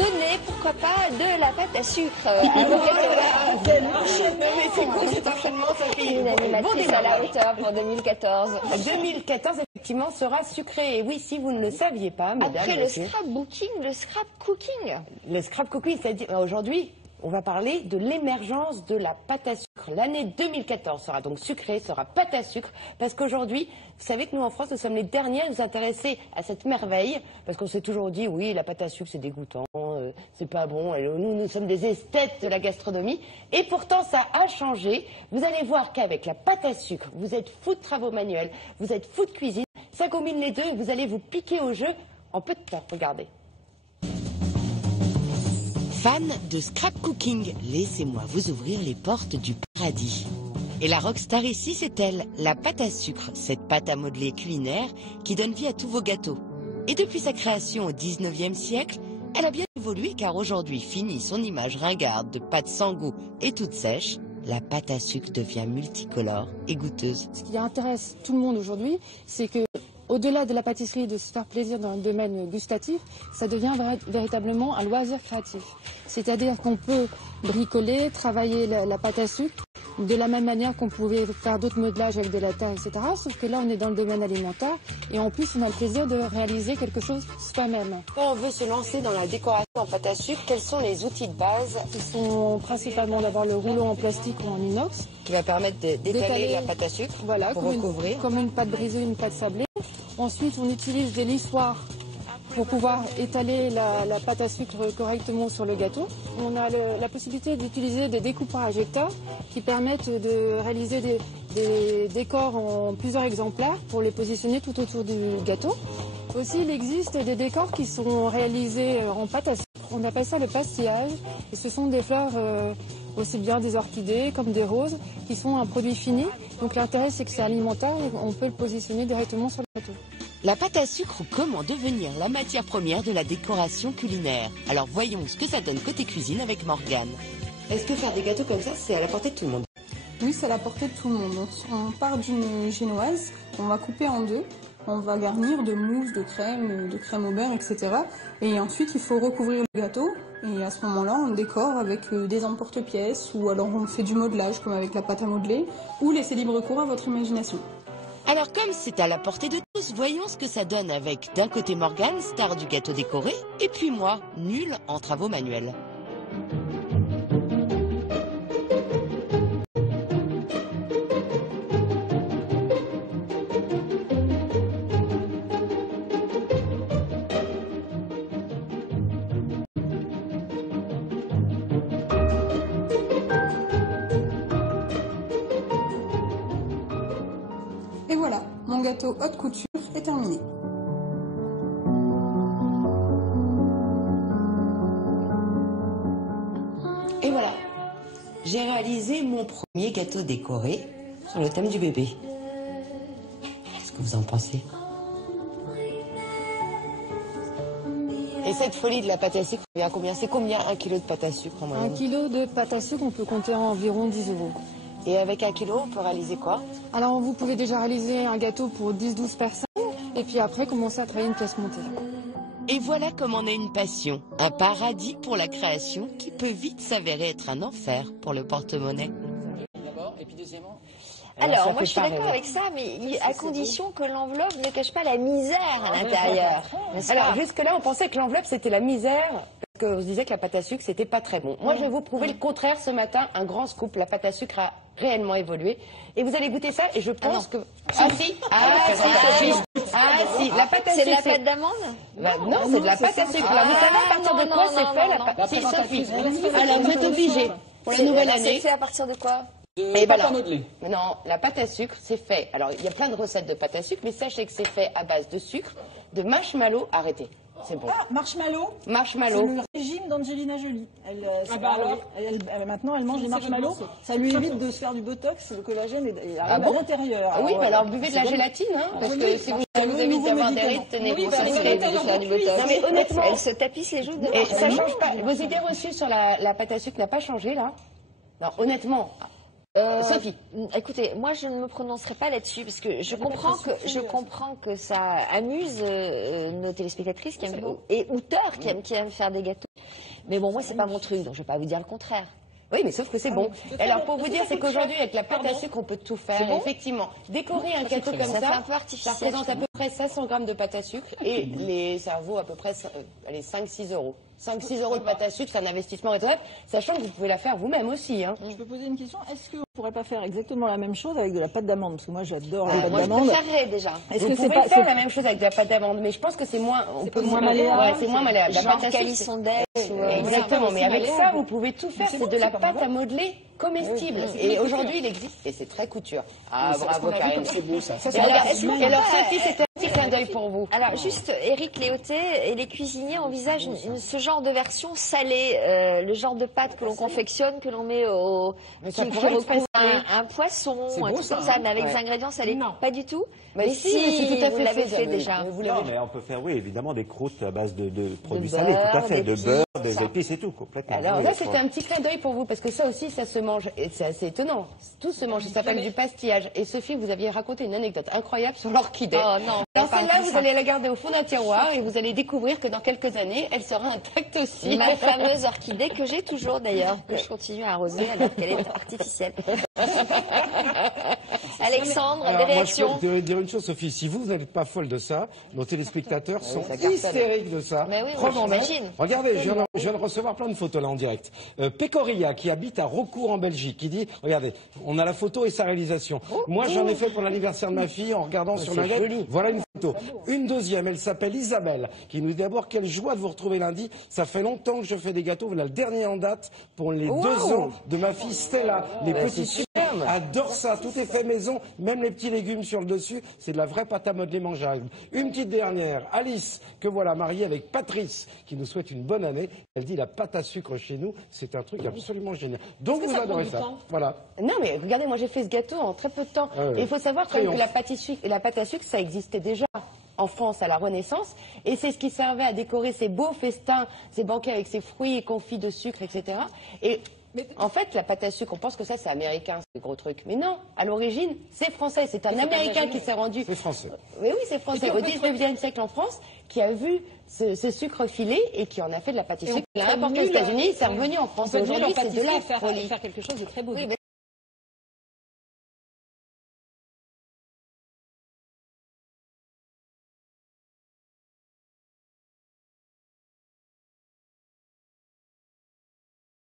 donner, pourquoi pas, de la pâte à sucre. C'est quoi cet enchaînement, Sophie? Une animatrice à la hauteur pour 2014. 2014, effectivement, sera sucré. Et oui, si vous ne le saviez pas, mesdames, Après le scrapbooking, le scrap cooking. Le scrap cooking, c'est-à-dire aujourd'hui, on va parler de l'émergence de la pâte à sucre. L'année 2014 sera donc sucrée, sera pâte à sucre, parce qu'aujourd'hui, vous savez que nous en France, nous sommes les derniers à nous intéresser à cette merveille, parce qu'on s'est toujours dit, oui, la pâte à sucre, c'est dégoûtant, c'est pas bon, et nous sommes des esthètes de la gastronomie, et pourtant, ça a changé. Vous allez voir qu'avec la pâte à sucre, vous êtes fou de travaux manuels, vous êtes fou de cuisine, ça combine les deux, et vous allez vous piquer au jeu en peu de temps. Regardez. Fan de scrap cooking, laissez-moi vous ouvrir les portes du paradis. Et la rockstar ici, c'est elle, la pâte à sucre, cette pâte à modeler culinaire qui donne vie à tous vos gâteaux. Et depuis sa création au 19e siècle, elle a bien évolué car aujourd'hui finit son image ringarde de pâte sans goût et toute sèche. La pâte à sucre devient multicolore et goûteuse. Ce qui intéresse tout le monde aujourd'hui, c'est que au-delà de la pâtisserie, de se faire plaisir dans le domaine gustatif, ça devient véritablement un loisir créatif. C'est-à-dire qu'on peut bricoler, travailler la pâte à sucre de la même manière qu'on pouvait faire d'autres modelages avec de la terre, etc. Sauf que là, on est dans le domaine alimentaire et en plus, on a le plaisir de réaliser quelque chose soi-même. Quand on veut se lancer dans la décoration en pâte à sucre, quels sont les outils de base? Ce sont principalement d'avoir le rouleau en plastique ou en inox. Qui va permettre d'étaler la pâte à sucre, voilà, pour recouvrir. Comme une pâte brisée, une pâte sablée. Ensuite, on utilise des lissoirs pour pouvoir étaler la pâte à sucre correctement sur le gâteau. On a la possibilité d'utiliser des découpes par injecteurs qui permettent de réaliser des décors en plusieurs exemplaires pour les positionner tout autour du gâteau. Aussi, il existe des décors qui sont réalisés en pâte à sucre. On appelle ça le pastillage. Et ce sont des fleurs, aussi bien des orchidées comme des roses, qui sont un produit fini. Donc l'intérêt, c'est que c'est alimentaire et on peut le positionner directement sur le gâteau. La pâte à sucre, comment devenir la matière première de la décoration culinaire? Alors voyons ce que ça donne côté cuisine avec Morgane. Est-ce que faire des gâteaux comme ça, c'est à la portée de tout le monde? Oui, c'est à la portée de tout le monde. On part d'une génoise qu'on va couper en deux. On va garnir de mousse, de crème au beurre, etc. Et ensuite, il faut recouvrir le gâteau. Et à ce moment-là, on décore avec des emporte-pièces ou alors on fait du modelage comme avec la pâte à modeler ou laisser libre cours à votre imagination. Alors comme c'est à la portée de tous, voyons ce que ça donne avec d'un côté Morgane, star du gâteau décoré, et puis moi, nulle en travaux manuels. Et voilà, mon gâteau haute couture est terminé. Et voilà, j'ai réalisé mon premier gâteau décoré sur le thème du bébé. Qu'est-ce que vous en pensez? Et cette folie de la pâte à sucre, combien? C'est combien 1 kilo de pâte à sucre en moyenne? 1 kilo de pâte à sucre, on peut compter environ 10 €. Et avec 1 kilo, on peut réaliser quoi? Alors, vous pouvez déjà réaliser un gâteau pour 10-12 personnes et puis après commencer à travailler une pièce montée. Et voilà comme on a une passion, un paradis pour la création qui peut vite s'avérer être un enfer pour le porte-monnaie. D'abord, et puis deuxièmement... Alors, moi je suis d'accord avec ça, mais à condition que l'enveloppe ne cache pas la misère à l'intérieur. Alors, jusque-là, on pensait que l'enveloppe, c'était la misère, parce qu'on se disait que la pâte à sucre, c'était pas très bon. Moi, je vais vous prouver le contraire ce matin, un grand scoop. La pâte à sucre a réellement évolué. Et vous allez goûter ça, et je pense que... Ah si, la pâte à sucre... C'est de la pâte d'amande? Bah, non, c'est de la pâte à sucre. Alors, vous savez à partir de quoi c'est fait la pâte? Si, Sophie. Alors, vous êtes obligée. Pour la nouvelle année... C'est fait à partir de quoi? Et voilà. Non, la pâte à sucre, c'est fait. Alors, il y a plein de recettes de pâte à sucre, mais sachez que c'est fait à base de sucre, de marshmallow. Arrêtez, c'est bon. Ah, marshmallow. Marshmallow. C'est le régime d'Angelina Jolie. Maintenant, elle mange les marshmallows. Ça lui évite de se faire du botox, le collagène est à l'intérieur. Ah oui, mais alors buvez de la gélatine, hein, parce que si vous évitez d'avoir des rides, tenez-vous, ça vous évite de faire du botox. Non, mais honnêtement, Elle se tapisse les joues de et ça change pas. Vos idées reçues sur la pâte à sucre n'a pas changé, là? Non, honnêtement. Sophie. Écoutez, moi je ne me prononcerai pas là-dessus parce que je comprends que ça amuse nos téléspectatrices et auteurs qui aiment faire des gâteaux. Mais bon, moi c'est pas mon truc, donc je vais pas vous dire le contraire. Oui, mais sauf que c'est bon. Alors, pour vous dire, c'est qu'aujourd'hui, avec la pâte à sucre, on peut tout faire. Bon, effectivement, décorer un gâteau comme ça, ça représente à peu près 500 grammes de pâte à sucre et ça vaut à peu près 5-6 euros. 5-6 euros de pâte à sucre, c'est un investissement raisonnable, sachant que vous pouvez la faire vous-même aussi. Hein. Je peux poser une question? Est-ce qu'on ne pourrait pas faire exactement la même chose avec de la pâte d'amande? Parce que moi, j'adore la pâte d'amande. Moi, je préférerais déjà. Est-ce que c'est pas faire la même chose avec de la pâte d'amande? Mais je pense que c'est moins, moins malléable. Ouais, c'est moins malléable. La pâte calisson d'Aix. Exactement, mais avec ça, vous pouvez tout faire. C'est de la pâte à modeler comestible. Et aujourd'hui, il existe, et c'est très couture. Ah, bravo, Karine. C'est beau, ça. Et alors, Sophie, c'était un petit clin d'œil pour vous. Alors, juste, Éric Léoté et les cuisiniers envisagent ce genre de version salée, le genre de pâte que l'on confectionne, que l'on met qui recouvre un poisson, tout comme ça, mais avec des ingrédients salés. Non. Pas du tout. Mais si, c'est tout à fait vous l'avez fait déjà. Non, mais on peut faire, oui, évidemment, des croûtes à base de produits salés, tout à fait, de beurre, des épices et tout, complètement. Alors là, c'était un petit clin d'œil pour vous, parce que ça aussi, ça se mange, et c'est assez étonnant. Tout se mange, ça s'appelle du pastillage. Et Sophie, vous aviez raconté une anecdote incroyable sur l'orchidée. Oh non. Alors celle-là, vous allez la garder au fond d'un tiroir, et vous allez découvrir que dans quelques années, elle sera intacte aussi. Ma fameuse orchidée, que j'ai toujours d'ailleurs, que je continue à arroser alors qu'elle est artificielle. Alexandre, des réactions? Moi, je peux te dire une chose, Sophie. Si vous n'êtes pas folle de ça, nos téléspectateurs sont hystériques de ça. Mais oui, j'imagine. Regardez, je viens de recevoir plein de photos là en direct. Pécoria, qui habite à Rocourt en Belgique, qui dit, regardez, on a la photo et sa réalisation. Moi, j'en ai fait pour l'anniversaire de ma fille en regardant sur ma lettre. Voilà une photo. Une deuxième, elle s'appelle Isabelle, qui nous dit d'abord quelle joie de vous retrouver lundi. Ça fait longtemps que je fais des gâteaux. Voilà le dernier en date pour les 2 ans de ma fille Stella. Les petits superbes adorent ça. Tout est fait maison, même les petits légumes sur le dessus. C'est de la vraie pâte à modeler mangeable. Une petite dernière, Alice, que voilà mariée avec Patrice, qui nous souhaite une bonne année. Elle dit la pâte à sucre chez nous, c'est un truc absolument génial. Donc vous adorez ça. Voilà. Non mais regardez, moi j'ai fait ce gâteau en très peu de temps. Et il faut savoir quand même que la pâte à sucre, ça existait déjà en France à la Renaissance, et c'est ce qui servait à décorer ces beaux festins, ces banquets avec ces fruits confits de sucre, etc. Et en fait, la pâte à sucre, on pense que ça c'est américain, c'est gros truc. Mais non, à l'origine, c'est français. C'est un Américain qui s'est rendu. C'est français. Oui, c'est français. Au 19e siècle en France, qui a vu ce sucre filé et qui en a fait de la pâtisserie. Il l'a importé aux États-Unis, c'est revenu en France. Aujourd'hui, c'est de la folie. Faire quelque chose de très beau.